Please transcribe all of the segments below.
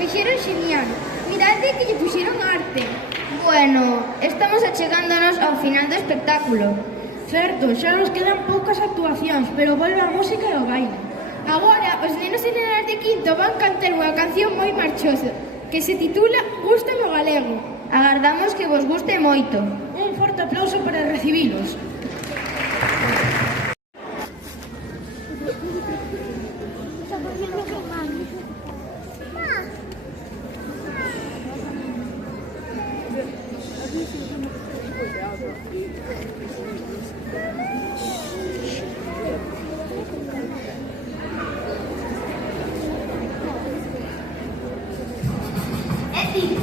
fixeron xenial. Mirade que lle puxeron arte. Bueno, estamos achegándonos ao final do espectáculo. Certo, xa nos quedan poucas actuacións, pero volve a música e o baile. Agora, os nenos e nenas de quinto van cantar unha canción moi marchosa que se titula Gústame o galego. Agardamos que vos guste moito. Un forte aplauso para recibilos.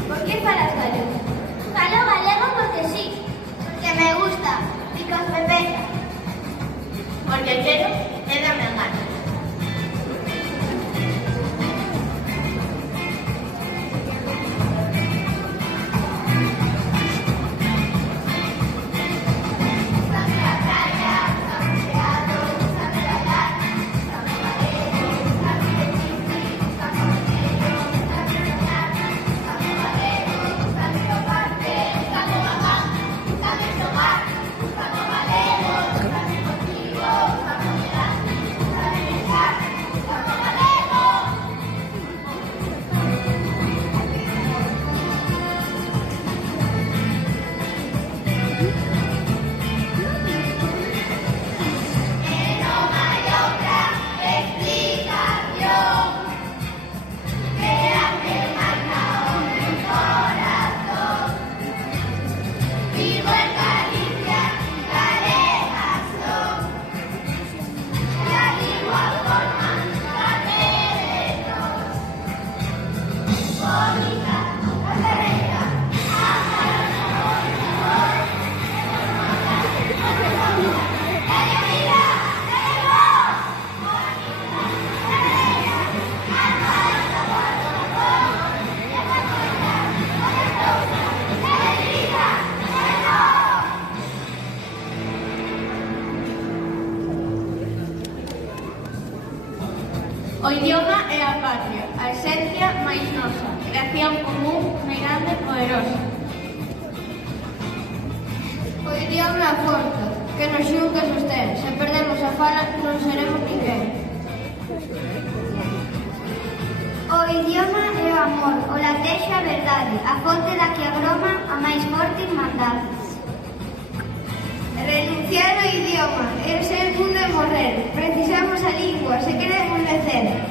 ¿Por qué falas galego? Falo galego porque sí, porque me gusta, because me pesa. Porque quiero e dame a gana. O idioma é a patria, a esencia máis nosa, creación común, meirande e poderosa. O idioma é a forza, que nos xunta e sostén. Se perdemos a fala, non seremos ninguén. O idioma é o amor, o latexo a verdade, a fonte da que agroma a máis forte irmandade. Renunciar ao idioma é ser mundo e morrer. Precisamos a lingua se queremos vencer.